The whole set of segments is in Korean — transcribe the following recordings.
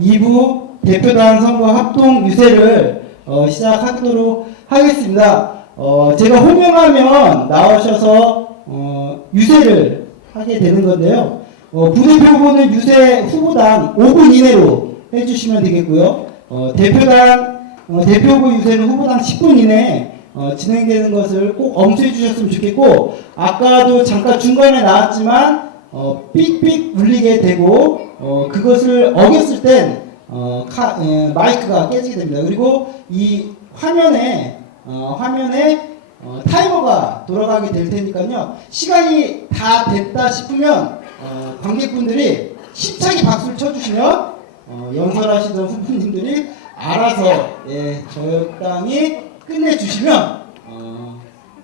2부 대표단 선거 합동 유세를 시작하도록 하겠습니다. 제가 호명하면 나오셔서 유세를 하게 되는 건데요. 부대표 후보는 유세 후보당 5분 이내로 해주시면 되겠고요. 대표 후보 유세는 후보당 10분 이내에 진행되는 것을 꼭 엄수해 주셨으면 좋겠고, 아까도 잠깐 중간에 나왔지만 삑삑 울리게 되고 그것을 어겼을 땐 마이크가 깨지게 됩니다. 그리고 이 화면에 타이머가 돌아가게 될 테니까요. 시간이 다 됐다 싶으면 관객분들이 힘차게 박수를 쳐주시면 연설하시던 후보님들이 알아서 적당히 끝내주시면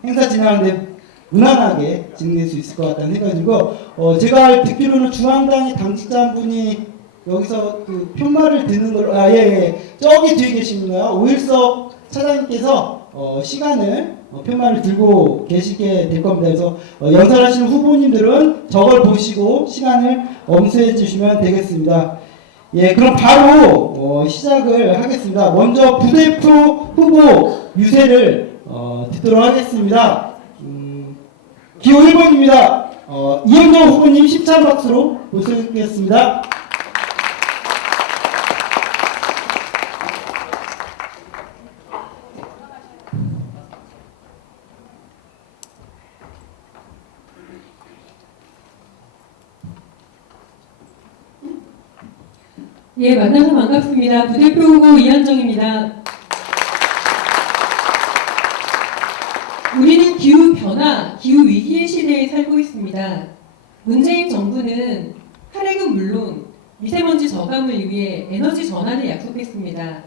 행사 진행하는데 무난하게 진행될 수 있을 것 같다는 생각이 들고, 제가 듣기로는 중앙당의 당직자 한 분이 여기서 그 편말을 드는 걸로, 저기 뒤에 계십니다. 오일석 차장님께서 시간을 편말을 들고 계시게 될 겁니다. 그래서 연설하시는 후보님들은 저걸 보시고 시간을 엄수해 주시면 되겠습니다. 그럼 바로 시작을 하겠습니다. 먼저 부대표 후보 유세를 듣도록 하겠습니다. 기호 1번입니다. 이현정 후보님 힘찬 박수로 모시겠습니다. 만나서 반갑습니다. 부대표 후보 이현정입니다. 우리는 기후변화, 기후위기의 시대에 살고 있습니다. 문재인 정부는 할핵은 물론 미세먼지 저감을 위해 에너지 전환을 약속했습니다.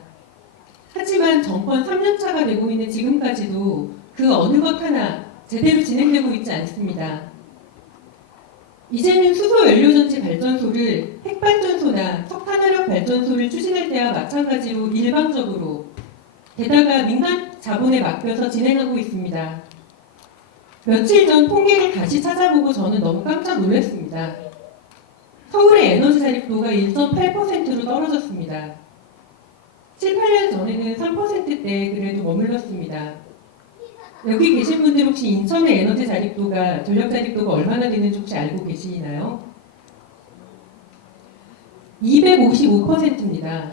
하지만 정권 3년차가 되고 있는 지금까지도 그 어느 것 하나 제대로 진행되고 있지 않습니다. 이제는 수소연료전지 발전소를 핵발전소나 석탄화력 발전소를 추진할 때와 마찬가지로 일방적으로, 게다가 민간 자본에 맡겨서 진행하고 있습니다. 며칠 전 통계를 다시 찾아보고 저는 너무 깜짝 놀랐습니다. 서울의 에너지 자립도가 1.8%로 떨어졌습니다. 7, 8년 전에는 3%대에 그래도 머물렀습니다. 여기 계신 분들 혹시 인천의 에너지 자립도가, 전력 자립도가 얼마나 되는지 혹시 알고 계시나요? 255%입니다.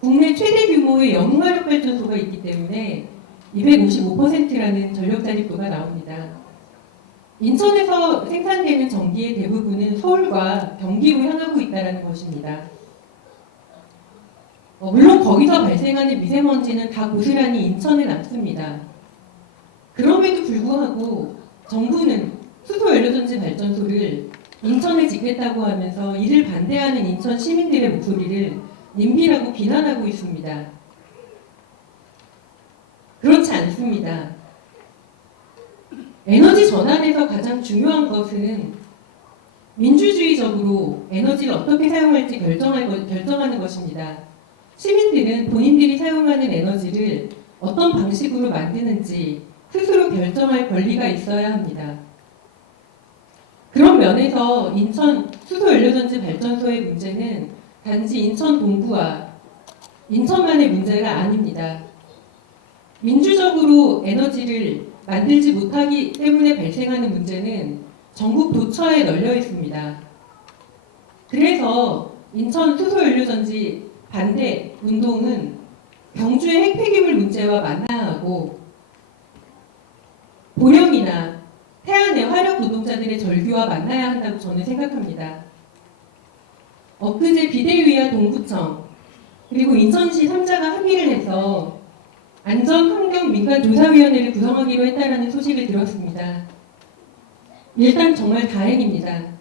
국내 최대 규모의 영웅화력 발전소가 있기 때문에 255%라는 전력 자립도가 나옵니다. 인천에서 생산되는 전기의 대부분은 서울과 경기로 향하고 있다는 것입니다. 물론 거기서 발생하는 미세먼지는 다 고스란히 인천에 남습니다. 그럼에도 불구하고 정부는 수소연료전지 발전소를 인천에 짓겠다고 하면서 이를 반대하는 인천 시민들의 목소리를 님비라고 비난하고 있습니다. 그렇지 않습니다. 에너지 전환에서 가장 중요한 것은 민주주의적으로 에너지를 어떻게 사용할지 결정하는 것입니다. 시민들은 본인들이 사용하는 에너지를 어떤 방식으로 만드는지 스스로 결정할 권리가 있어야 합니다. 그런 면에서 인천 수소연료전지 발전소의 문제는 단지 인천 동구와 인천만의 문제가 아닙니다. 민주적으로 에너지를 만들지 못하기 때문에 발생하는 문제는 전국 도처에 널려 있습니다. 그래서 인천 수소연료전지 반대 운동은 경주의 핵폐기물 문제와 만나하고 보령이나 태안의 화력 노동자들의 절규와 만나야 한다고 저는 생각합니다. 엊그제 비대위와 동구청 그리고 인천시 3자가 합의를 해서 안전환경민간조사위원회를 구성하기로 했다는 소식을 들었습니다. 일단 정말 다행입니다.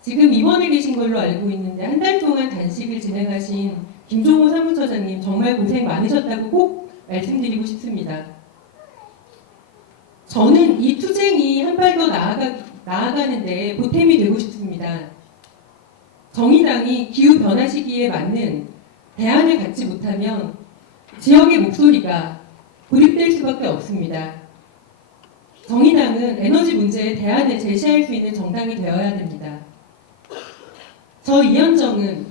지금 입원해 계신 걸로 알고 있는데 한 달 동안 단식을 진행하신 김종호 사무처장님 정말 고생 많으셨다고 꼭 말씀드리고 싶습니다. 저는 이 투쟁이 한 발 더 나아가는데 보탬이 되고 싶습니다. 정의당이 기후변화 시기에 맞는 대안을 갖지 못하면 지역의 목소리가 고립될 수밖에 없습니다. 정의당은 에너지 문제에 대안을 제시할 수 있는 정당이 되어야 됩니다. 저 이현정은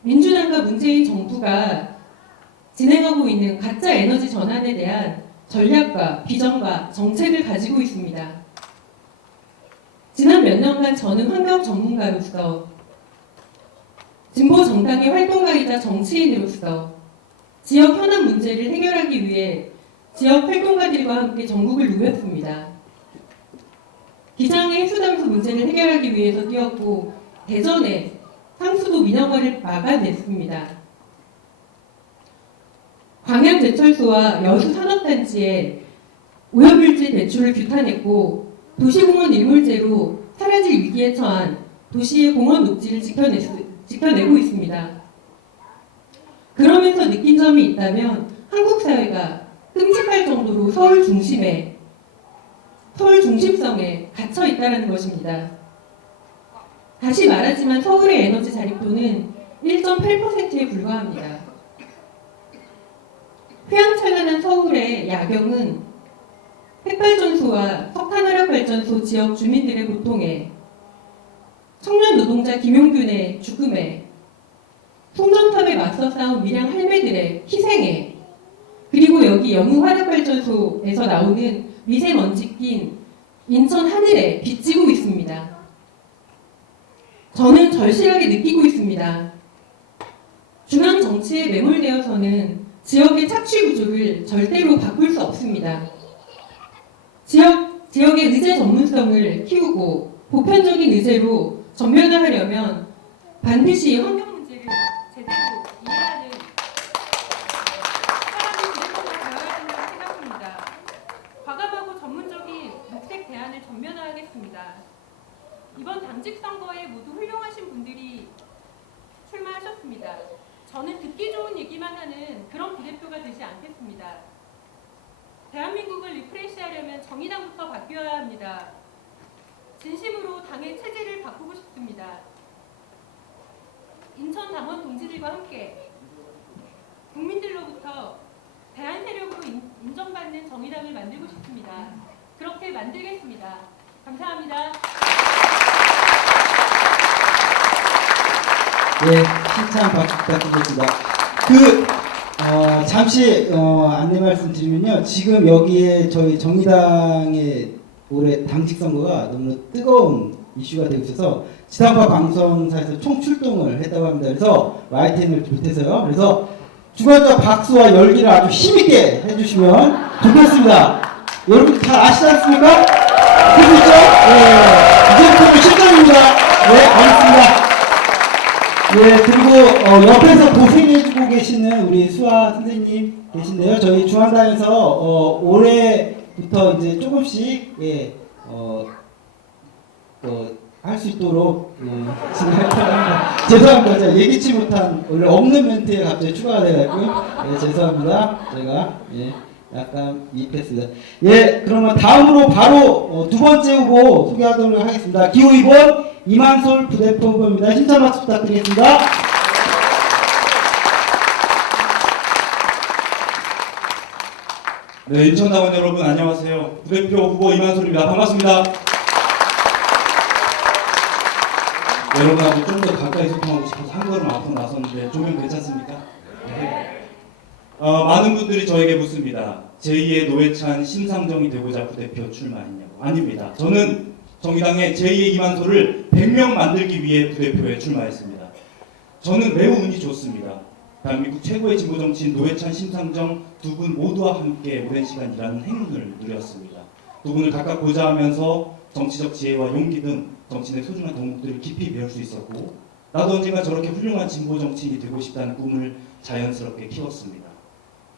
민주당과 문재인 정부가 진행하고 있는 가짜 에너지 전환에 대한 전략과 비전과 정책을 가지고 있습니다. 지난 몇 년간 저는 환경 전문가로서 진보 정당의 활동가이자 정치인으로서 지역 현안 문제를 해결하기 위해 지역 활동가들과 함께 전국을 누볐습니다. 기장의 해수담수 문제를 해결하기 위해서 뛰었고 대전에 상수도 민영화를 막아냈습니다. 광양제철소와 여수산업단지에 오염물질 배출을 규탄했고 도시공원 일몰제로 사라질 위기에 처한 도시의 공원 녹지를 지켜내고 있습니다. 그러면서 느낀 점이 있다면 한국 사회가 끔찍할 정도로 서울 중심성에 갇혀 있다는 것입니다. 다시 말하지만 서울의 에너지 자립도는 1.8%에 불과합니다. 휘황찬란한 서울의 야경은 핵발전소와 석탄화력발전소 지역 주민들의 고통에, 청년 노동자 김용균의 죽음에, 송전탑에 맞서 싸운 밀양 할매들의 희생에, 그리고 여기 영흥화력발전소에서 나오는 미세먼지 낀 인천 하늘에 비치고 있습니다. 저는 절실하게 느끼고 있습니다. 중앙 정치에 매몰되어서는 지역의 착취 구조를 절대로 바꿀 수 없습니다. 지역의 의제 전문성을 키우고 보편적인 의제로 전면화하려면 반드시 환경 문제를 제대로 이해하는 사람이 되어야 된다고 생각합니다. 과감하고 전문적인 녹색 대안을 전면화하겠습니다. 이번 당직 선거에 모두 훌륭하신 분들이 출마하셨습니다. 저는 듣기 좋은 얘기만 하는 그런 부대표가 되지 않겠습니다. 대한민국을 리프레시하려면 정의당부터 바뀌어야 합니다. 진심으로 당의 체질을 바꾸고 싶습니다. 인천 당원 동지들과 함께 국민들로부터 대한 세력으로 인정받는 정의당을 만들고 싶습니다. 그렇게 만들겠습니다. 감사합니다. 네, 힘찬 박수 부탁드리겠습니다. 잠시 안내 말씀드리면요. 지금 여기에 저희 정의당의 올해 당직 선거가 너무 뜨거운 이슈가 되고 있어서 지상파 방송사에서 총출동을 했다고 합니다. 그래서 YTN을 비롯해서요. 그래서 주관자 박수와 열기를 아주 힘있게 해주시면 좋겠습니다. 여러분 잘 아시지 않습니까? 그렇죠? 네. 이제부터 실전입니다. 네, 알겠습니다. 예, 그리고 옆에서 고생해주고 계시는 우리 수아 선생님 계신데요. 저희 중앙당에서 올해부터 이제 조금씩 할 수 있도록 진행할 겁니다. 죄송합니다. 제가 예기치 못한 원래 없는 멘트에 갑자기 추가가 돼가지고 죄송합니다. 제가 약간 이입했습니다. 예, 그러면 다음으로 바로 두 번째 후보 소개하도록 하겠습니다. 기호 2번 이만솔 부대표 후보입니다. 힘찬 박수 부탁드리겠습니다. 네, 인천당원 여러분 안녕하세요. 부대표 후보 이만솔입니다. 반갑습니다. 여러분하고 좀 더 가까이 소통하고 싶어서 한 걸음 앞으로 나섰는데 조명 괜찮습니까? 네. 많은 분들이 저에게 묻습니다. 제2의 노회찬 심상정이 되고자 부대표 출마했냐고. 아닙니다. 저는 정의당의 제2의 이만솔을 100명 만들기 위해 부대표에 출마했습니다. 저는 매우 운이 좋습니다. 대한민국 최고의 진보 정치인 노회찬, 심상정 두 분 모두와 함께 오랜 시간 일하는 행운을 누렸습니다. 두 분을 각각 보좌하면서 정치적 지혜와 용기 등 정치인의 소중한 덕목들을 깊이 배울 수 있었고, 나도 언젠가 저렇게 훌륭한 진보 정치인이 되고 싶다는 꿈을 자연스럽게 키웠습니다.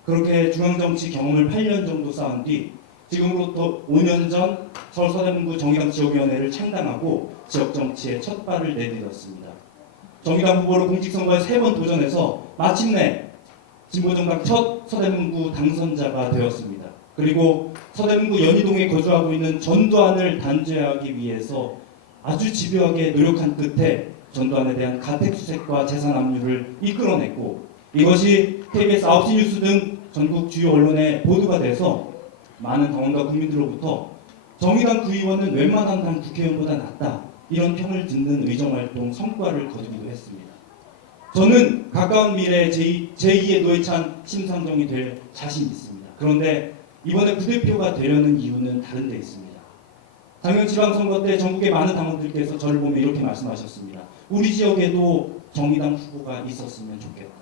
그렇게 중앙정치 경험을 8년 정도 쌓은 뒤 지금으로부터 5년 전 서울 서대문구 정의당 지역위원회를 창당하고 지역정치에 첫 발을 내딛었습니다. 정의당 후보로 공직선거에 3번 도전해서 마침내 진보정당 첫 서대문구 당선자가 되었습니다. 그리고 서대문구 연희동에 거주하고 있는 전두환을 단죄하기 위해서 아주 집요하게 노력한 끝에 전두환에 대한 가택수색과 재산 압류를 이끌어냈고, 이것이 KBS 9시 뉴스 등 전국 주요 언론에 보도가 돼서 많은 당원과 국민들로부터 정의당 구의원은 웬만한 당 국회의원보다 낫다, 이런 평을 듣는 의정활동 성과를 거두기도 했습니다. 저는 가까운 미래에 제2의 노회찬 심상정이 될 자신이 있습니다. 그런데 이번에 부대표가 되려는 이유는 다른 데 있습니다. 작년 지방선거 때 전국의 많은 당원들께서 저를 보며 이렇게 말씀하셨습니다. 우리 지역에도 정의당 후보가 있었으면 좋겠다.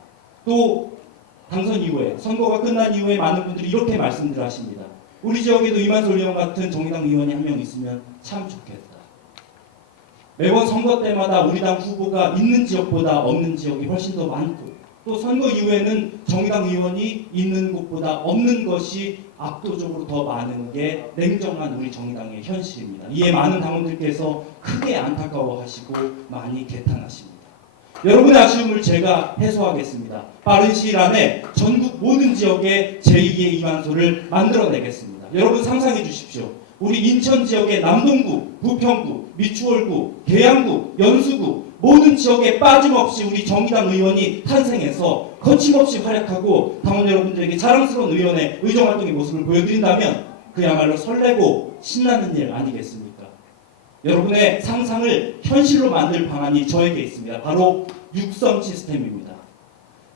또 당선 이후에, 선거가 끝난 이후에 많은 분들이 이렇게 말씀들 하십니다. 우리 지역에도 이만솔 의원 같은 정의당 의원이 한 명 있으면 참 좋겠다. 매번 선거 때마다 우리 당 후보가 있는 지역보다 없는 지역이 훨씬 더 많고, 또 선거 이후에는 정의당 의원이 있는 곳보다 없는 것이 압도적으로 더 많은 게 냉정한 우리 정의당의 현실입니다. 이에 많은 당원들께서 크게 안타까워하시고 많이 개탄하십니다. 여러분의 아쉬움을 제가 해소하겠습니다. 빠른 시일 안에 전국 모든 지역에 제2의 이만소를 만들어내겠습니다. 여러분 상상해 주십시오. 우리 인천 지역의 남동구, 부평구, 미추홀구, 계양구, 연수구 모든 지역에 빠짐없이 우리 정의당 의원이 탄생해서 거침없이 활약하고 당원 여러분들에게 자랑스러운 의원의 의정활동의 모습을 보여드린다면 그야말로 설레고 신나는 일 아니겠습니까? 여러분의 상상을 현실로 만들 방안이 저에게 있습니다. 바로 육성 시스템입니다.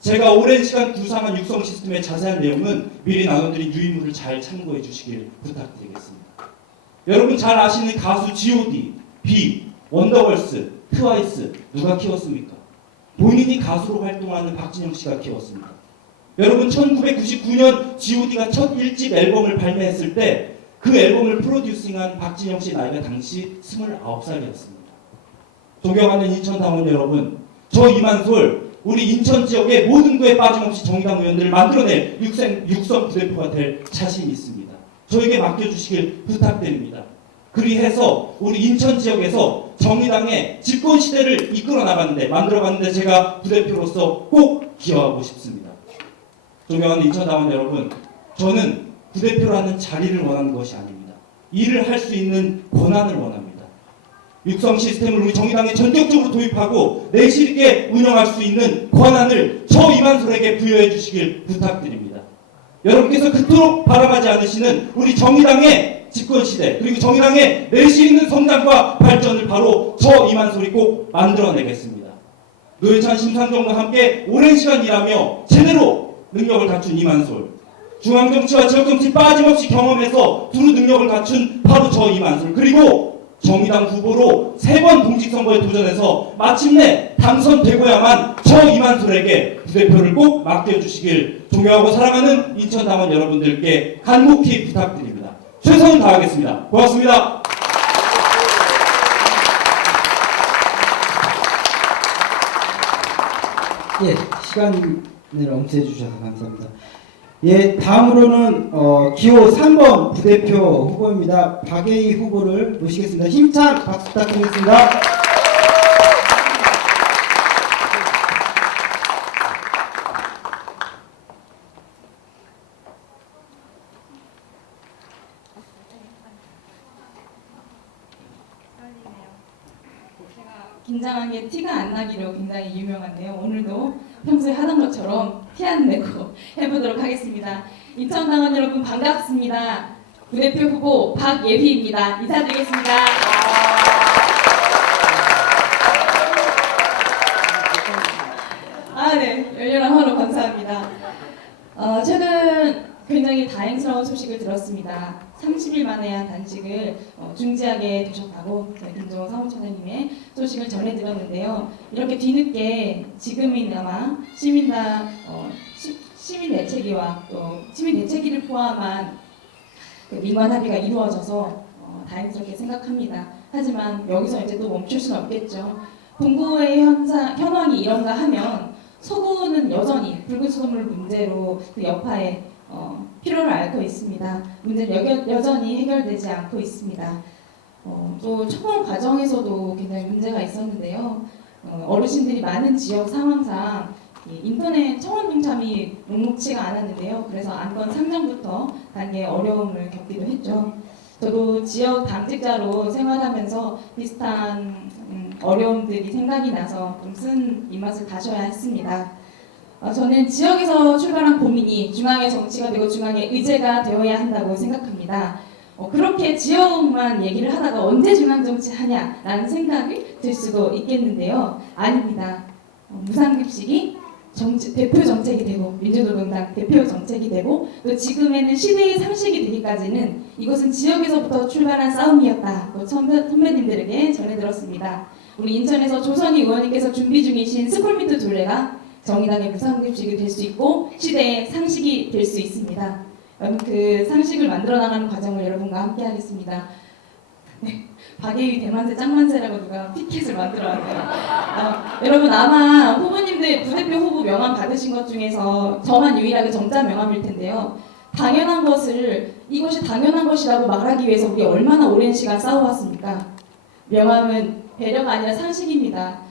제가 오랜 시간 구상한 육성 시스템의 자세한 내용은 미리 나눠드린 유인물을 잘 참고해 주시길 부탁드리겠습니다. 여러분 잘 아시는 가수 G.O.D, B, 원더걸스, 트와이스 누가 키웠습니까? 본인이 가수로 활동하는 박진영 씨가 키웠습니다. 여러분 1999년 G.O.D가 첫 1집 앨범을 발매했을 때 그 앨범을 프로듀싱한 박진영 씨 나이가 당시 29살이었습니다. 존경하는 인천 당원 여러분, 저 이만솔 우리 인천 지역의 모든 구에 빠짐없이 정의당 의원들을 만들어낼 육성 부대표가 될 자신이 있습니다. 저에게 맡겨주시길 부탁드립니다. 그리해서 우리 인천 지역에서 정의당의 집권 시대를 이끌어 나가는데 만들어가는데 제가 부대표로서 꼭 기여하고 싶습니다. 존경하는 인천 당원 여러분, 저는 부대표라는 자리를 원하는 것이 아닙니다. 일을 할 수 있는 권한을 원합니다. 육성 시스템을 우리 정의당에 전격적으로 도입하고 내실 있게 운영할 수 있는 권한을 저 이만솔에게 부여해 주시길 부탁드립니다. 여러분께서 그토록 바라하지 않으시는 우리 정의당의 집권 시대 그리고 정의당의 내실 있는 성장과 발전을 바로 저 이만솔이 꼭 만들어내겠습니다. 노회찬 심상정과 함께 오랜 시간 일하며 제대로 능력을 갖춘 이만솔, 중앙정치와 지역정치 빠짐없이 경험해서 두루 능력을 갖춘 바로 저 이만솔, 그리고 정의당 후보로 3번 공직선거에 도전해서 마침내 당선되고야만 저 이만솔에게 부대표를 꼭 맡겨주시길 존경하고 사랑하는 인천 당원 여러분들께 간곡히 부탁드립니다. 최선을 다하겠습니다. 고맙습니다. 예, 시간을 엄수해 주셔서 감사합니다. 예, 다음으로는 기호 3번 부대표 후보입니다. 박예희 후보를 모시겠습니다. 힘찬 박수 부탁드리겠습니다. 긴장한 게 티가 안 나기로 굉장히 유명한데요. 오늘도 평소에 하던 것처럼 티 안 내고 해보도록 하겠습니다. 인천 당원 여러분 반갑습니다. 부대표 후보 박예희입니다. 인사드리겠습니다. 네. 열렬한 환호 감사합니다. 최근 굉장히 다행스러운 소식을 들었습니다. 30일 만에 한 단식을 중지하게 되셨다고 김정은 사무처장님의 소식을 전해드렸는데요. 이렇게 뒤늦게 지금이나마 시민 대책위와 또 시민 대책위를 포함한 그 민관 합의가 이루어져서 다행스럽게 생각합니다. 하지만 여기서 이제 또 멈출 수는 없겠죠. 본구의 현황이 이런가 하면 서구는 여전히 불구수소물 문제로 그 여파에 필요를 앓고 있습니다. 문제는 여전히 해결되지 않고 있습니다. 또 청원 과정에서도 굉장히 문제가 있었는데요. 어르신들이 많은 지역 상황상 인터넷 청원 동참이 녹록치가 않았는데요. 그래서 안건 상정부터 단계의 어려움을 겪기도 했죠. 저도 지역 당직자로 생활하면서 비슷한 어려움들이 생각이 나서 좀 쓴 입맛을 다셔야 했습니다. 저는 지역에서 출발한 고민이 중앙의 정치가 되고 중앙의 의제가 되어야 한다고 생각합니다. 그렇게 지역만 얘기를 하다가 언제 중앙정치 하냐라는 생각이 들 수도 있겠는데요. 아닙니다. 무상급식이 대표 정책이 되고 민주노동당 대표 정책이 되고 또 지금에는 시대의 상식이 되기까지는 이것은 지역에서부터 출발한 싸움이었다. 선배님들에게 전해들었습니다. 우리 인천에서 조선희 의원님께서 준비 중이신 스쿨미트 둘레가 정의당의 무상급식이 될 수 있고 시대의 상식이 될 수 있습니다. 그 상식을 만들어 나가는 과정을 여러분과 함께 하겠습니다. 네, 박예위 대만세 짱만세라고 누가 피켓을 만들어왔네요. 여러분 아마 후보님들 부대표 후보 명함 받으신 것 중에서 저만 유일하게 정자 명함일 텐데요. 당연한 것을 이것이 당연한 것이라고 말하기 위해서 우리 얼마나 오랜 시간 싸워왔습니까? 명함은 배려가 아니라 상식입니다.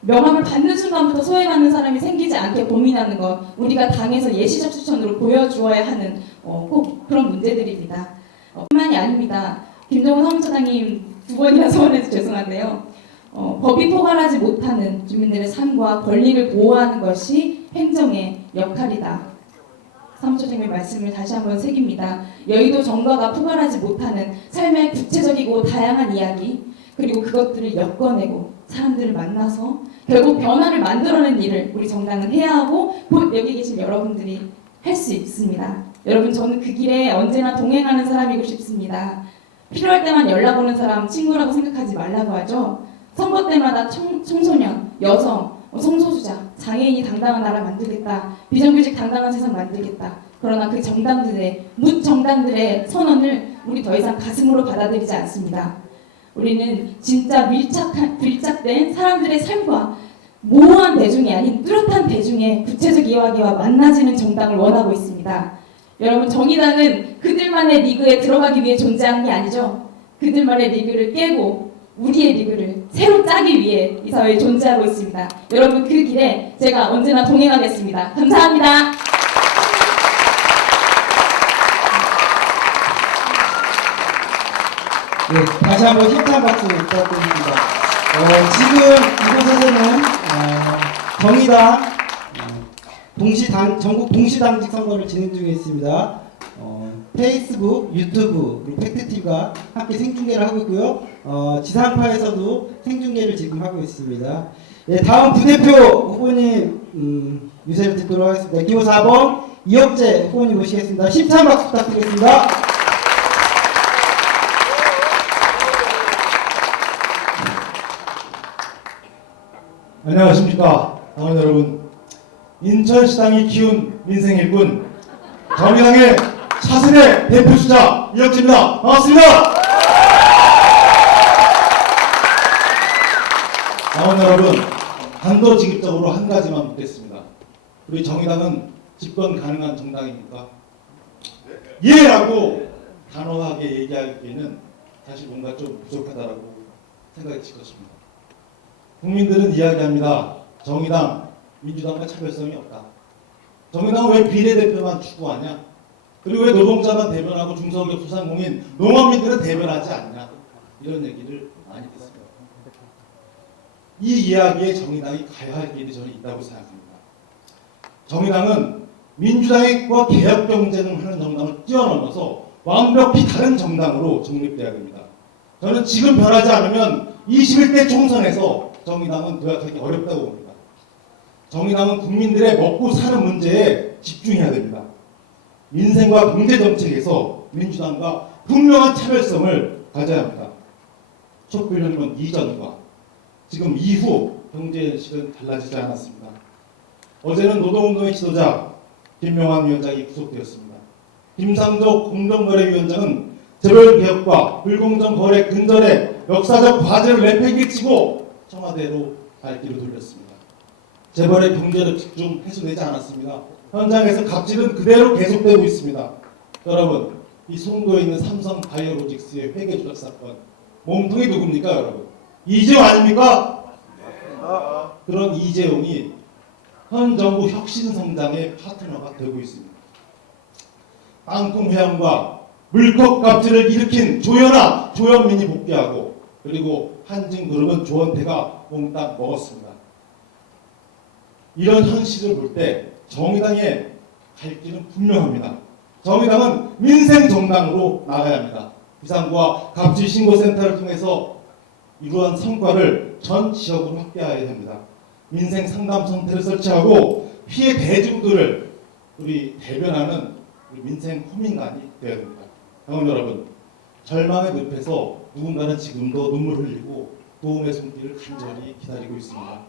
명함을 받는 순간부터 소외받는 사람이 생기지 않게 고민하는 것, 우리가 당에서 예시적 추천으로 보여주어야 하는 꼭 그런 문제들입니다. 뿐만이 아닙니다. 김정은 사무처장님 두 번이나 소원해서 죄송한데요. 법이 포괄하지 못하는 주민들의 삶과 권리를 보호하는 것이 행정의 역할이다. 사무처장님의 말씀을 다시 한번 새깁니다. 여의도 정과가 포괄하지 못하는 삶의 구체적이고 다양한 이야기, 그리고 그것들을 엮어내고 사람들을 만나서 결국 변화를 만들어낸 일을 우리 정당은 해야 하고 여기 계신 여러분들이 할 수 있습니다. 여러분 저는 그 길에 언제나 동행하는 사람이고 싶습니다. 필요할 때만 연락 오는 사람 친구라고 생각하지 말라고 하죠. 선거 때마다 청소년, 여성, 성소수자, 장애인이 당당한 나라 만들겠다. 비정규직 당당한 세상 만들겠다. 그러나 그 정당들의 묻정당들의 선언을 우리 더 이상 가슴으로 받아들이지 않습니다. 우리는 진짜 밀착된 사람들의 삶과 모호한 대중이 아닌 뚜렷한 대중의 구체적 이야기와 만나지는 정당을 원하고 있습니다. 여러분 정의당은 그들만의 리그에 들어가기 위해 존재한 게 아니죠. 그들만의 리그를 깨고 우리의 리그를 새로 짜기 위해 이 사회에 존재하고 있습니다. 여러분 그 길에 제가 언제나 동행하겠습니다. 감사합니다. 네, 다시 한번 힘찬 박수 부탁드립니다. 지금 이곳에서는 정의당 전국 동시당직 선거를 진행 중에 있습니다. 페이스북, 유튜브, 그리고 팩트TV가 함께 생중계를 하고 있고요. 지상파에서도 생중계를 지금 하고 있습니다. 네, 다음 부대표 후보님 유세를 듣도록 하겠습니다. 기호 4번 이혁재 후보님 모시겠습니다. 힘찬 박수 부탁드리겠습니다. 안녕하십니까 당원 여러분. 인천시당이 키운 민생 일꾼 정의당의 차세대 대표주자 이혁재입니다. 반갑습니다. 당원 여러분, 단도직입적으로 한 가지만 묻겠습니다. 우리 정의당은 집권 가능한 정당입니까? 예라고 단호하게 얘기하기에는 사실 뭔가 좀 부족하다라고 생각이 들 것입니다. 국민들은 이야기합니다. 정의당, 민주당과 차별성이 없다. 정의당은 왜 비례대표만 추구하냐? 그리고 왜 노동자만 대변하고 중소기업 소상공인, 농업민들은 대변하지 않냐? 이런 얘기를 많이 듣습니다. 이 이야기에 정의당이 가야 할 길이 저는 있다고 생각합니다. 정의당은 민주당과 개혁 경쟁을 하는 정당을 뛰어넘어서 완벽히 다른 정당으로 정립돼야 됩니다. 저는 지금 변하지 않으면 21대 총선에서 정의당은 도약하기 어렵다고 봅니다. 정의당은 국민들의 먹고 사는 문제에 집중해야 됩니다. 민생과 경제정책에서 민주당과 분명한 차별성을 가져야 합니다. 촛불혁명 이전과 지금 이후 경제식은 달라지지 않았습니다. 어제는 노동운동의 지도자 김명환 위원장이 구속되었습니다. 김상조 공정거래위원장은 재벌개혁과 불공정거래 근절에 역사적 과제를 내팽개치고 청와대로 발길을 돌렸습니다. 재벌의 경제력 집중 해소되지 않았습니다. 현장에서 갑질은 그대로 계속되고 있습니다. 여러분, 이 송도에 있는 삼성 바이오로직스의 회계 조작 사건, 몸통이 누굽니까, 여러분? 이재용 아닙니까? 그런 이재용이 현 정부 혁신 성장의 파트너가 되고 있습니다. 땅콩 회항과 물컵 갑질을 일으킨 조현아, 조현민이 복귀하고, 그리고 한진그룹은 조원태가 몽땅 먹었습니다. 이런 현실을 볼 때 정의당의 갈 길은 분명합니다. 정의당은 민생 정당으로 나가야 합니다. 비상구와 갑질 신고센터를 통해서 이러한 성과를 전 지역으로 확대해야 됩니다. 민생 상담 센터를 설치하고 피해 대중들을 우리 대변하는 우리 민생 호민관이 되어야 됩니다. 당원 여러분, 절망의 늪에서 누군가는 지금도 눈물 흘리고 도움의 손길을 간절히 기다리고 있습니다.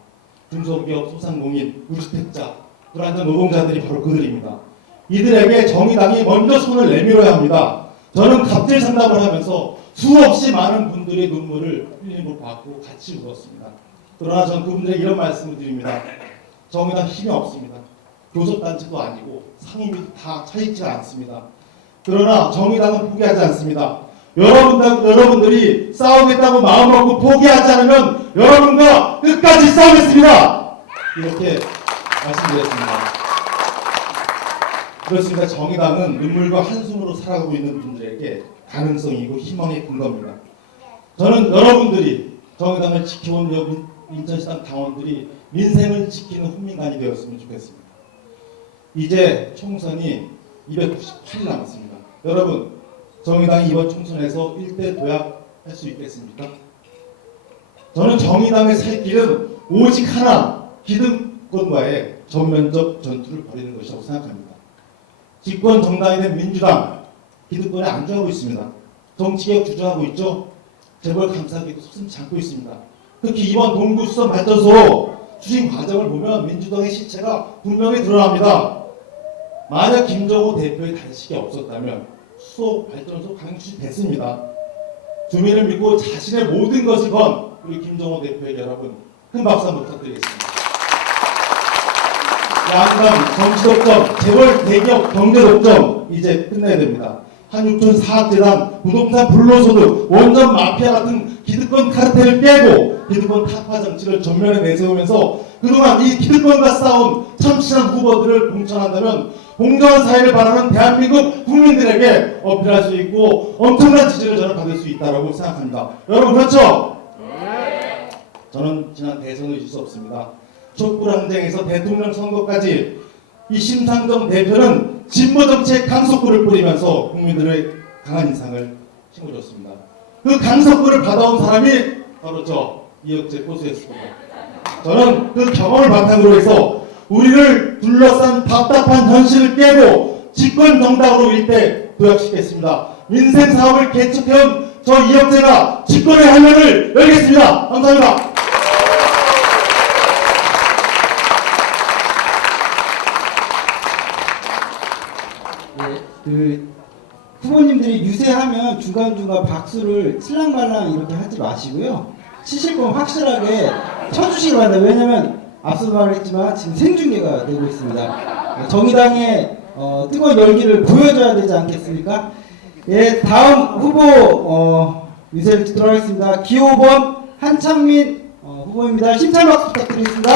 중소기업, 소상공인, 무주택자, 불안전 노동자들이 바로 그들입니다. 이들에게 정의당이 먼저 손을 내밀어야 합니다. 저는 갑질 상담을 하면서 수없이 많은 분들의 눈물을 흘리는 걸 봤고 같이 울었습니다. 그러나 저는 그분들에게 이런 말씀을 드립니다. 정의당 힘이 없습니다. 교섭단체도 아니고 상임위도 다 차있지 않습니다. 그러나 정의당은 포기하지 않습니다. 여러분들이 싸우겠다고 마음먹고 포기하지 않으면 여러분과 끝까지 싸우겠습니다. 이렇게 말씀드렸습니다. 그렇습니다. 정의당은 눈물과 한숨으로 살아가고 있는 분들에게 가능성이고 희망의 근거입니다. 저는 여러분들이 정의당을 지켜온 인천시당 당원들이 민생을 지키는 훈민관이 되었으면 좋겠습니다. 이제 총선이 298일 남았습니다. 여러분, 정의당이 이번 총선에서 1대 도약할 수 있겠습니까? 저는 정의당의 살 길은 오직 하나, 기득권과의 전면적 전투를 벌이는 것이라고 생각합니다. 집권 정당이 된 민주당, 기득권에 안주하고 있습니다. 정치개혁 주저하고 있죠. 재벌 감싸기도 섭슴지 않고 있습니다. 특히 이번 동구 수선 발전소 추진 과정을 보면 민주당의 실체가 분명히 드러납니다. 만약 김정호 대표의 단식이 없었다면 수소 발전소 강추됐습니다. 주민을 믿고 자신의 모든 것을 건 우리 김정호 대표에게 여러분 큰 박수 한번 부탁드리겠습니다. 양남 정치 독점, 재벌 대기업 경제 독점 이제 끝내야 됩니다. 한육촌 사학재단, 부동산 불로소득, 원전 마피아 같은 기득권 카르텔을 깨고 기득권 타파 정치를 전면에 내세우면서 그동안 이 기득권과 싸운 참신한 후보들을 공천한다면 공정한 사회를 바라는 대한민국 국민들에게 어필할 수 있고 엄청난 지지를 저는 받을 수 있다고 생각합니다. 여러분 그렇죠? 네. 저는 지난 대선을 잊을 수 없습니다. 촛불항쟁에서 대통령 선거까지 이 심상정 대표는 진보정치의 강속구를 뿌리면서 국민들의 강한 인상을 심어줬습니다. 그 강속구를 받아온 사람이 바로 저 이혁재 고수였습니다. 저는 그 경험을 바탕으로 해서 우리를 둘러싼 답답한 현실을 깨고 집권 정당으로 일대 도약시키겠습니다. 민생 사업을 개척해온 저 이혁재가 집권의 할례를 열겠습니다. 감사합니다. 네, 그 후보님들이 유세하면 중간중간 박수를 칠랑말랑 이렇게 하지 마시고요. 치실 건 확실하게 쳐주시기 바랍니다. 왜냐면 앞서 말했지만 지금 생중계가 되고 있습니다. 정의당의 뜨거운 열기를 보여줘야 되지 않겠습니까? 예, 다음 후보 유세를 듣도록 하겠습니다. 기호 5번 한창민 후보입니다. 힘찬 박수 부탁드리겠습니다.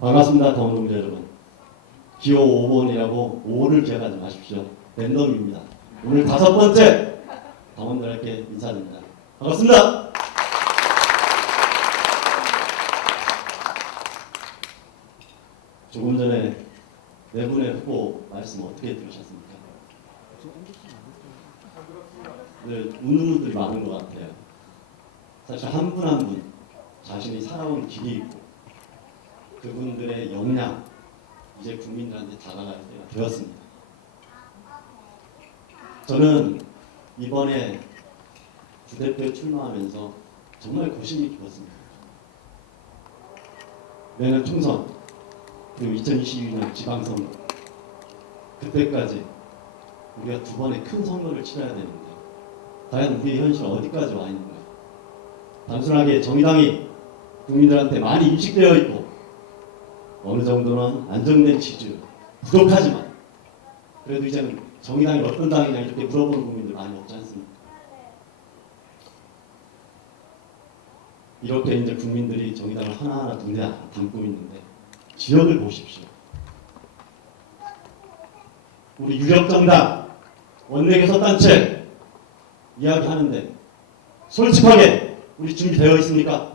반갑습니다. 당원동지 여러분. 기호 5번이라고 5를 기억하지 마십시오. 랜덤입니다. 오늘 5번째 당원들에게 인사드립니다. 반갑습니다. 조금 전에 네 분의 후보 말씀 어떻게 들으셨습니까? 네, 웃는 분들이 많은 것 같아요. 사실 한 분 한 분 자신이 살아온 길이 있고 그분들의 역량 이제 국민들한테 다가갈 때가 되었습니다. 저는 이번에 주대표에 출마하면서 정말 고심이 깊었습니다. 내년 총선 그리고 2022년 지방선거 그때까지 우리가 두 번의 큰 선거를 치러야 되는데 과연 우리의 현실은 어디까지 와 있는 거예요? 단순하게 정의당이 국민들한테 많이 인식되어 있고 어느 정도는 안정된 지지율 부족하지만 그래도 이제는 정의당이 어떤 당이냐 이렇게 물어보는 국민들 많이 없지 않습니까? 이렇게 이제 국민들이 정의당을 하나하나 눈에 담고 있는데 지역을 보십시오. 우리 유력정당 원내개섭단체 이야기하는데 솔직하게 우리 준비되어 있습니까?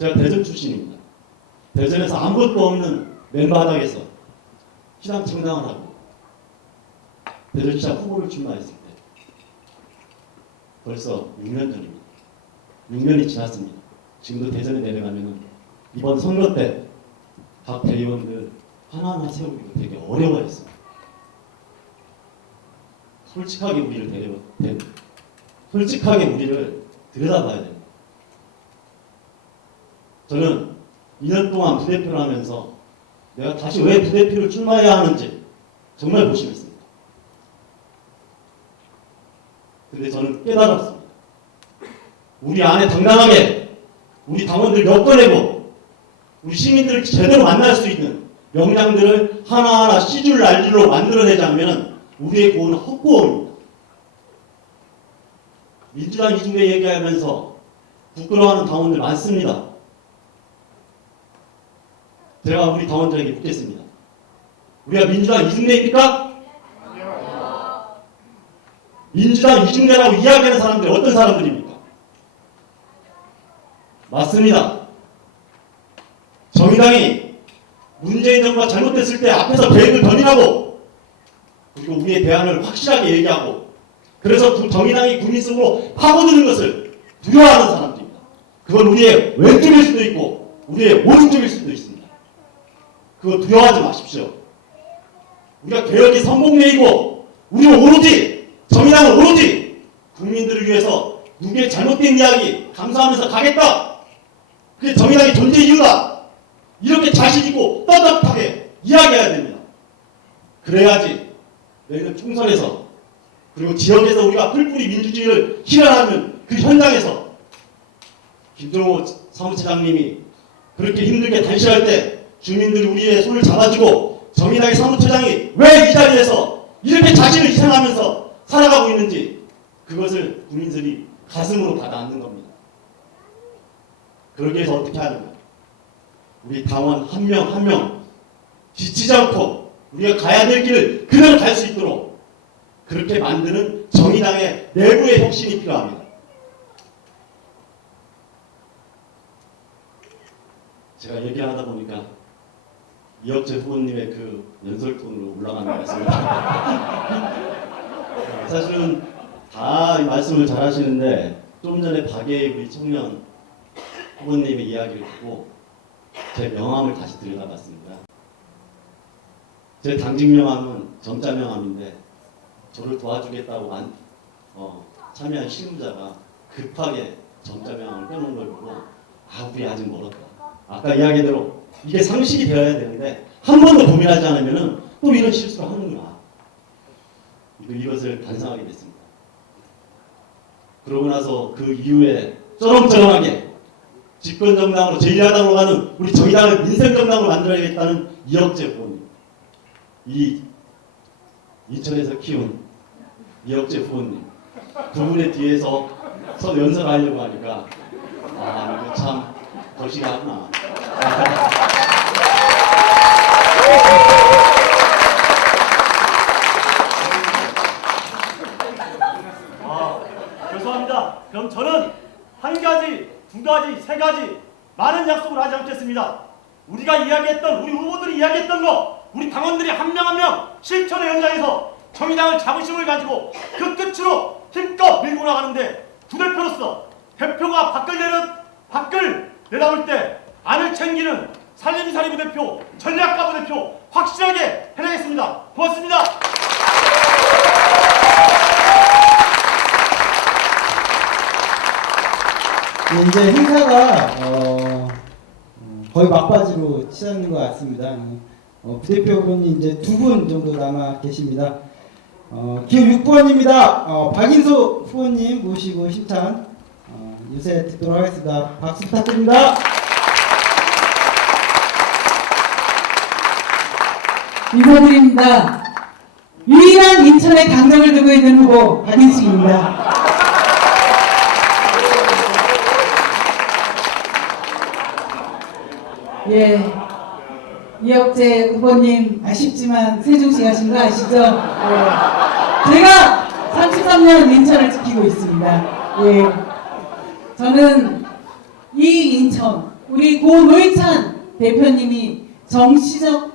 제가 대전 출신입니다. 대전에서 아무것도 없는 맨바닥에서 시장 창당을 하고 대전시장 후보를 출마했을 때 벌써 6년 전입니다. 6년이 지났습니다. 지금도 대전에 내려가면은 이번 선거 때 각 대의원들 하나하나 세우기가 되게 어려워했습니다. 솔직하게 우리를 들여다봐야 됩니다. 저는 2년 동안 부대표를 하면서 내가 다시 왜 부대표를 출마해야 하는지 정말 고심했습니다. 근데 저는 깨달았습니다. 우리 안에 당당하게 우리 당원들 엮어내고 우리 시민들을 제대로 만날 수 있는 역량들을 하나하나 씨줄 날줄로 만들어내지 않으면 우리의 고언은 헛고언입니다. 민주당 이중대 얘기하면서 부끄러워하는 당원들 많습니다. 제가 우리 당원들에게 묻겠습니다. 우리가 민주당 이중대입니까? 민주당 이중대라고 이야기하는 사람들이 어떤 사람들입니까? 맞습니다. 정의당이 문재인 정부가 잘못됐을 때 앞에서 계획을 견인하고 그리고 우리의 대안을 확실하게 얘기하고 그래서 정의당이 국민 속으로 파고드는 것을 두려워하는 사람들입니다. 그건 우리의 왼쪽일 수도 있고 우리의 오른쪽일 수도 있습니다. 그거 두려워하지 마십시오. 우리가 개혁이 성공례이고 우리는 오로지 정의당은 오로지 국민들을 위해서 누구의 잘못된 이야기 감사하면서 가겠다. 그게 정의당의 존재 이유다. 이렇게 자신있고 떳떳하게 이야기해야 됩니다. 그래야지 내년 총선에서 그리고 지역에서 우리가 뿔뿔이 민주주의를 실현하는 그 현장에서 김정호 사무처장님이 그렇게 힘들게 단시할 때 주민들이 우리의 손을 잡아주고 정의당의 사무처장이 왜 이 자리에서 이렇게 자신을 희생하면서 살아가고 있는지 그것을 국민들이 가슴으로 받아안는 겁니다. 그러기 위해서 어떻게 하는가? 우리 당원 한 명 한 명 지치지 않고 우리가 가야 될 길을 그대로 갈 수 있도록 그렇게 만드는 정의당의 내부의 혁신이 필요합니다. 제가 얘기하다 보니까 이혁재 후보님의 그 연설톤으로 올라가는 말씀입니다. 사실은 다 이 말씀을 잘 하시는데 좀 전에 박예희 우리 청년 후보님의 이야기를 듣고 제 명함을 다시 들여다봤습니다. 제 당직 명함은 점자 명함인데 저를 도와주겠다고 참여한 실무자가 급하게 점자 명함을 빼놓은 걸 보고 우리 아직 멀었다. 아까 이야기대로 이게 상식이 되어야 되는데 한 번도 고민하지 않으면 또 이런 실수를 하는구나. 이것을 반성하게 됐습니다. 그러고 나서 그 이후에 쩌렁쩌렁하게 집권정당으로 제1야당으로 가는 우리 정의당을 민생정당으로 만들어야겠다는 이혁재 후보님. 이 인천에서 키운 이혁재 후보님. 그분의 뒤에서 서로 연설하려고 하니까 이거 참 거시기하구나. 죄송합니다. 그럼 저는 한 가지, 두 가지, 세 가지 많은 약속을 하지 않겠습니다. 우리가 이야기했던 우리 후보들이 이야기했던 거 우리 당원들이 한 명 한 명 실천의 현장에서 정의당을 자부심을 가지고 그 끝으로 힘껏 밀고 나가는데 부대표로서 대표가 밖을 내다볼 때 안을 챙기는 살림살이 부대표, 전략가 부대표 확실하게 해내겠습니다. 고맙습니다. 네, 이제 행사가 거의 막바지로 치닫는 것 같습니다. 부대표 후보님 이제 두 분 정도 남아 계십니다. 기호 6번입니다. 박인소 후보님 모시고 심찬 유세 듣도록 하겠습니다. 박수 부탁드립니다. 인사드립니다. 유일한 인천의 당정을 두고 있는 후보 박인숙입니다. 예, 이혁재 후보님 아쉽지만 세종시 가신 거 아시죠? 예. 제가 33년 인천을 지키고 있습니다. 예, 저는 이 인천 우리 고 노회찬 대표님이 정치적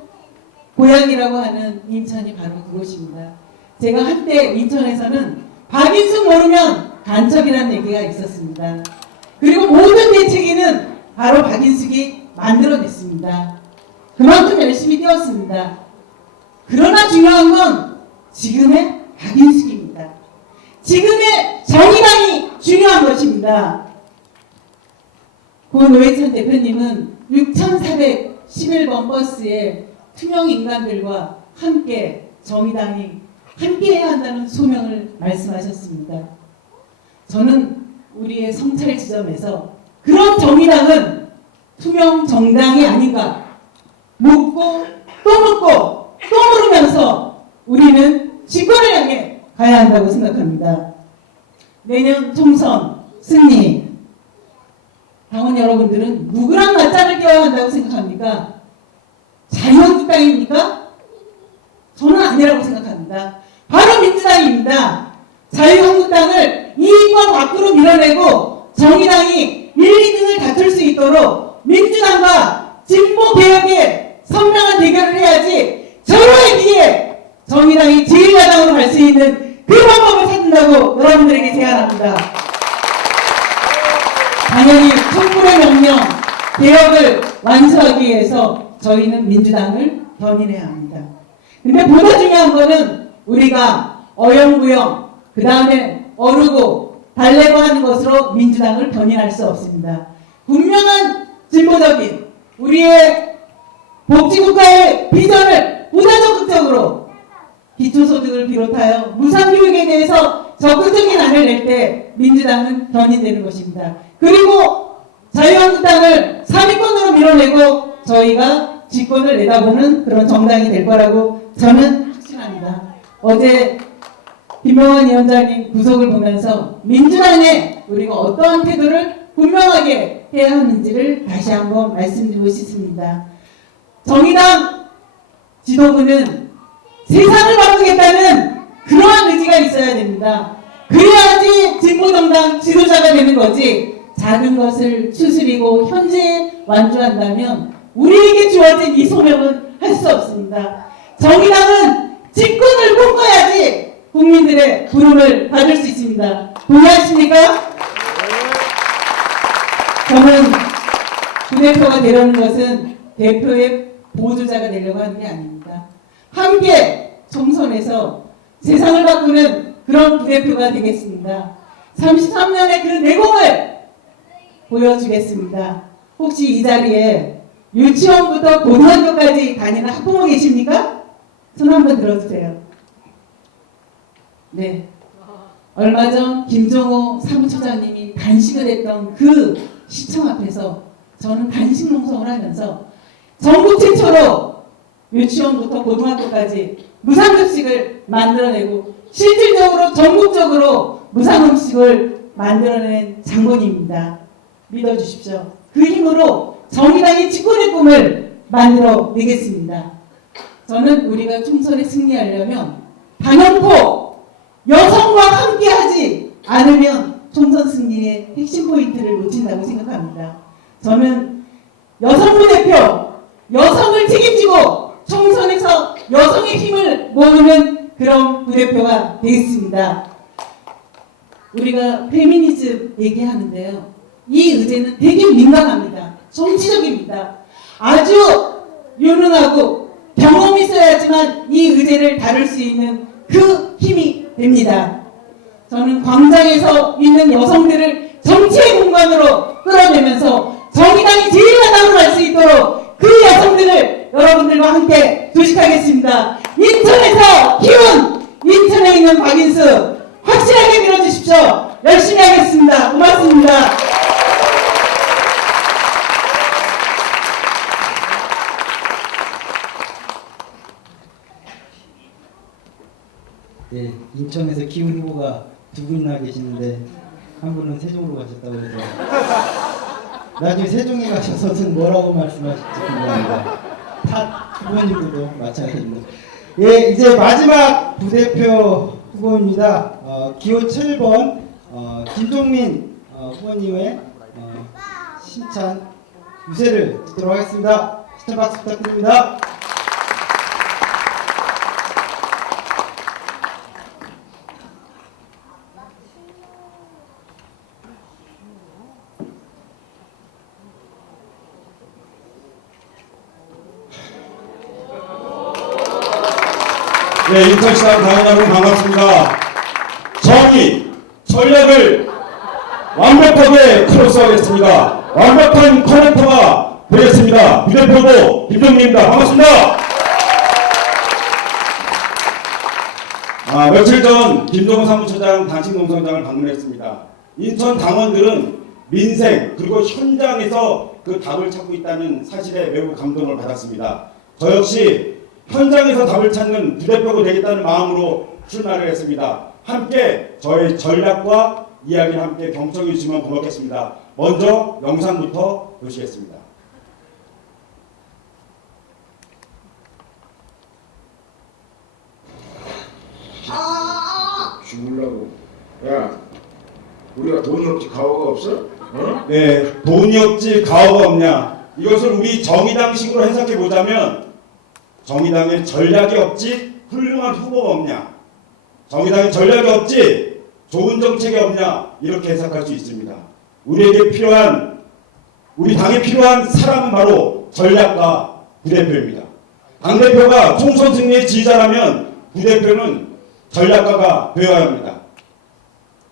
고향이라고 하는 인천이 바로 그곳입니다. 제가 한때 인천에서는 박인숙 모르면 간첩이라는 얘기가 있었습니다. 그리고 모든 대책위는 바로 박인숙이 만들어냈습니다. 그만큼 열심히 뛰었습니다. 그러나 중요한 건 지금의 박인숙입니다. 지금의 정의당이 중요한 것입니다. 고 노회찬 대표님은 6411번 버스에 투명 인간들과 함께 정의당이 함께해야 한다는 소명을 말씀하셨습니다. 저는 우리의 성찰 지점에서 그런 정의당은 투명 정당이 아닌가 묻고 또 묻고 또 물으면서 우리는 집권을 향해 가야 한다고 생각합니다. 내년 총선 승리 당원 여러분들은 누구랑 맞짱을 껴야 한다고 생각합니까? 자유한국당입니까? 저는 아니라고 생각합니다. 바로 민주당입니다. 자유한국당을 이익과 밖으로 밀어내고 정의당이 1, 2등을 다툴 수 있도록 민주당과 진보개혁의 선명한 대결을 해야지 절호의 기회에 정의당이 제1야당으로 갈 수 있는 그 방법을 찾는다고 여러분들에게 제안합니다. 당연히 촛불의 명령, 개혁을 완수하기 위해서 저희는 민주당을 견인해야 합니다. 근데 보다 중요한 거는 우리가 어영부영, 그 다음에 어르고 달래고 하는 것으로 민주당을 견인할 수 없습니다. 분명한 진보적인 우리의 복지국가의 비전을 보다 적극적으로 기초소득을 비롯하여 무상교육에 대해서 적극적인 안을 낼 때 민주당은 견인되는 것입니다. 그리고 자유한국당을 3위권으로 밀어내고 저희가 집권을 내다보는 그런 정당이 될 거라고 저는 확신합니다. 어제 김명환 위원장님 구속을 보면서 민주당에 우리가 어떠한 태도를 분명하게 해야 하는지를 다시 한번 말씀드리고 싶습니다. 정의당 지도부는 세상을 바꾸겠다는 그러한 의지가 있어야 됩니다. 그래야지 진보정당 지도자가 되는 거지. 작은 것을 추스리고 현재에 완주한다면 우리에게 주어진 이 소명은 할 수 없습니다. 정의당은 집권을 꿈꿔야지 국민들의 부름을 받을 수 있습니다. 동의하십니까? 저는 부대표가 되려는 것은 대표의 보조자가 되려고 하는 게 아닙니다. 함께 총선에서 세상을 바꾸는 그런 부대표가 되겠습니다. 33년의 그 내공을 보여주겠습니다. 혹시 이 자리에 유치원부터 고등학교까지 다니는 학부모 계십니까? 손 한번 들어주세요. 네. 얼마 전 김종호 사무처장님이 단식을 했던 그 시청 앞에서 저는 단식 농성을 하면서 전국 최초로 유치원부터 고등학교까지 무상급식을 만들어내고 실질적으로 전국적으로 무상음식을 만들어낸 장본입니다. 믿어주십시오. 그 힘으로 정의당의 집권의 꿈을 만들어내겠습니다. 저는 우리가 총선에 승리하려면 단연코 여성과 함께하지 않으면 총선 승리의 핵심 포인트를 놓친다고 생각합니다. 저는 여성부 대표, 여성을 책임지고 총선에서 여성의 힘을 모으는 그런 부대표가 되겠습니다. 우리가 페미니즘 얘기하는데요. 이 의제는 되게 민감합니다. 정치적입니다. 아주 유능하고 경험이 있어야지만 이 의제를 다룰 수 있는 그 힘이 됩니다. 저는 광장에서 있는 여성들을 정치의 공간으로 끌어내면서 정의당이 제1야당으로 갈 수 있도록 그 여성들을 여러분들과 함께 조직하겠습니다. 인천에서 키운 인천에 있는 박인수 확실하게 밀어주십시오. 열심히 하겠습니다. 고맙습니다. 네, 인천에서 기훈 후보가 두 분이나 계시는데 한 분은 세종으로 가셨다고 해서 나중에 세종에 가셔서는 뭐라고 말씀하실지 궁금합니다. 타 후보님들도 마찬가지입니다. 예, 이제 마지막 부대표 후보입니다. 기호 7번 김종민 후보님의 신찬 유세를 듣도록 하겠습니다. 시청 박수 부탁드립니다. 네, 인천시당 당원 여러분 반갑습니다. 정의, 전략을 완벽하게 크로스하겠습니다. 완벽한 커넥터가 되겠습니다. 부대표도 김종민입니다. 반갑습니다. 며칠 전 김종호 사무처장 단식농성장을 방문했습니다. 인천 당원들은 민생 그리고 현장에서 그 답을 찾고 있다는 사실에 매우 감동을 받았습니다. 저 역시 현장에서 답을 찾는 부대표가 되겠다는 마음으로 출마를 했습니다. 함께 저의 전략과 이야기를 함께 경청해 주시면 고맙겠습니다. 먼저 영상부터 보시겠습니다. 죽으려고. 야, 우리가 돈이 없지 가오가 없어? 어? 네, 돈이 없지 가오가 없냐. 이것을 우리 정의당식으로 해석해 보자면 정의당의 전략이 없지 훌륭한 후보가 없냐. 정의당의 전략이 없지 좋은 정책이 없냐. 이렇게 해석할 수 있습니다. 우리에게 필요한 우리 당에 필요한 사람은 바로 전략가 부대표입니다. 당대표가 총선 승리의 지휘자라면 부대표는 전략가가 되어야 합니다.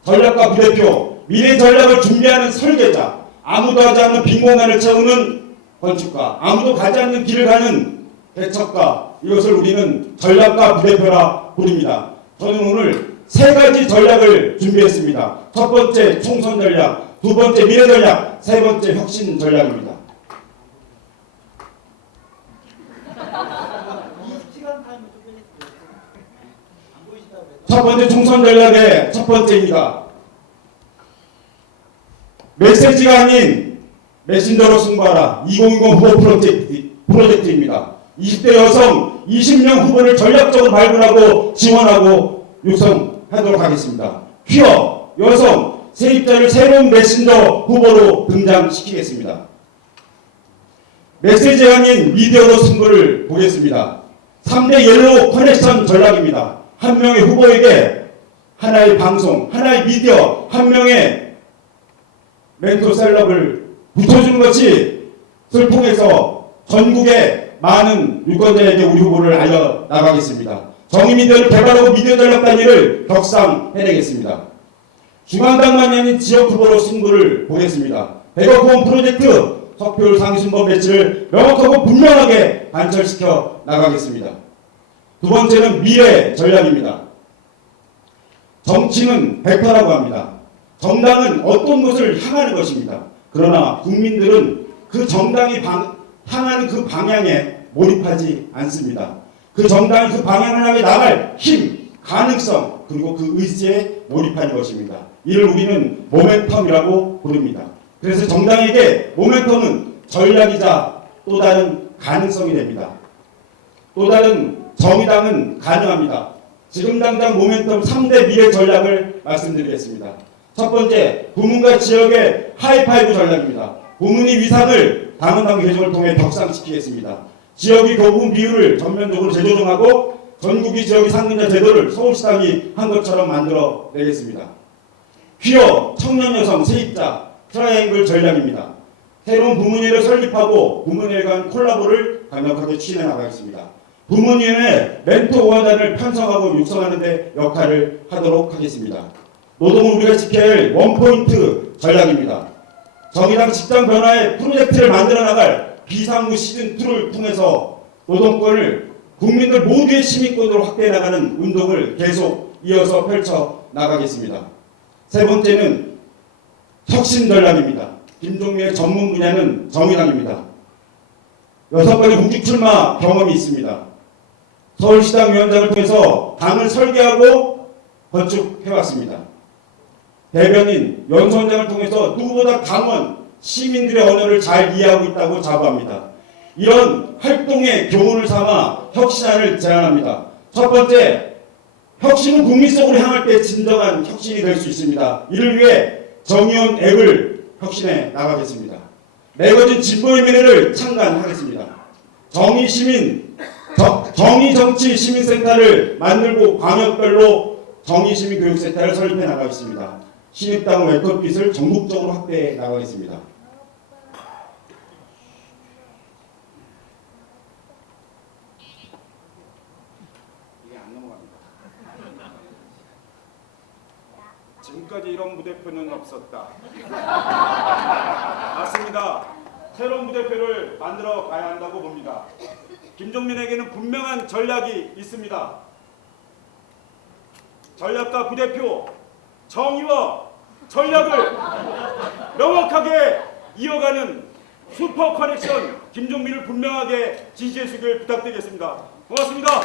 전략가 부대표, 미래 전략을 준비하는 설계자, 아무도 하지 않는 빈 공간을 채우는 건축가, 아무도 가지 않는 길을 가는 대척가, 이것을 우리는 전략가 부대표라 부릅니다. 저는 오늘 세 가지 전략을 준비했습니다. 첫 번째 총선 전략, 두 번째 미래 전략, 세 번째 혁신 전략입니다. 첫 번째 총선 전략의 첫 번째입니다. 메시지가 아닌 메신저로 승부하라. 2020 후보 프로젝트입니다. 20대 여성 20명 후보를 전략적으로 발굴하고 지원하고 육성하도록 하겠습니다. 퀴어, 여성, 세입자를 새로운 메신저 후보로 등장시키겠습니다. 메시지가 아닌 미디어로 승부를 보겠습니다. 3대 옐로우 커넥션 전략입니다. 한 명의 후보에게 하나의 방송, 하나의 미디어, 한 명의 멘토 셀럽을 붙여주는 것이 를 통해서 전국의 많은 유권자에게 우리 후보를 알려나가겠습니다. 정의 미디어를 개발하고 미디어 전략 단위를 격상해내겠습니다. 중앙당만이 아닌 지역 후보로 승부를 보겠습니다. 100억 후원 프로젝트 석표율 상승법 배치를 명확하고 분명하게 관철시켜 나가겠습니다. 두 번째는 미래 전략입니다. 정치는 벡터라고 합니다. 정당은 어떤 곳을 향하는 것입니다. 그러나 국민들은 그 정당이 향하는 그 방향에 몰입하지 않습니다. 그 정당이 그 방향을 향해 나갈 힘, 가능성, 그리고 그 의지에 몰입하는 것입니다. 이를 우리는 모멘텀이라고 부릅니다. 그래서 정당에게 모멘텀은 전략이자 또 다른 가능성이 됩니다. 또 다른 정의당은 가능합니다. 지금 당장 모멘텀 3대 미래 전략을 말씀드리겠습니다. 첫 번째, 부문과 지역의 하이파이브 전략입니다. 부문의 위상을 당원당 개정을 통해 격상시키겠습니다. 지역의 교부분 비율을 전면적으로 재조정하고 전국의 지역의 상근자 제도를 서울시당이 한 것처럼 만들어내겠습니다. 퀴어, 청년 여성, 세입자, 트라이앵글 전략입니다. 새로운 부문위를 설립하고 부문위에 간 콜라보를 강력하게 추진해 나가겠습니다. 부문위원회 멘토 의원단을 편성하고 육성하는 데 역할을 하도록 하겠습니다. 노동은 우리가 지켜야 할 원포인트 전략입니다. 정의당 직장 변화의 프로젝트를 만들어 나갈 비상무 시즌2를 통해서 노동권을 국민들 모두의 시민권으로 확대해 나가는 운동을 계속 이어서 펼쳐 나가겠습니다. 세 번째는 혁신 전략입니다. 김종민의 전문 분야는 정의당입니다. 6번의 공직 출마 경험이 있습니다. 서울시당 위원장을 통해서 당을 설계하고 건축해왔습니다. 대변인, 연선장을 통해서 누구보다 당원, 시민들의 언어를 잘 이해하고 있다고 자부합니다. 이런 활동의 교훈을 삼아 혁신안을 제안합니다. 첫 번째, 혁신은 국민 속으로 향할 때 진정한 혁신이 될 수 있습니다. 이를 위해 정의원 앱을 혁신해 나가겠습니다. 매거진 진보의 미래를 창간하겠습니다. 정의정치 시민센터를 만들고 광역별로 정의시민교육센터를 설립해 나가겠습니다. 신입당 웰컴빗을 전국적으로 확대해 나가겠습니다. 이게 안 넘어갑니다. 지금까지 이런 부대표는 없었다. 맞습니다. 새로운 부대표를 만들어 가야 한다고 봅니다. 김종민에게는 분명한 전략이 있습니다. 전략과 부대표, 정의와 전략을 명확하게 이어가는 슈퍼 커넥션 김종민을 분명하게 지지해 주길 부탁드리겠습니다. 고맙습니다.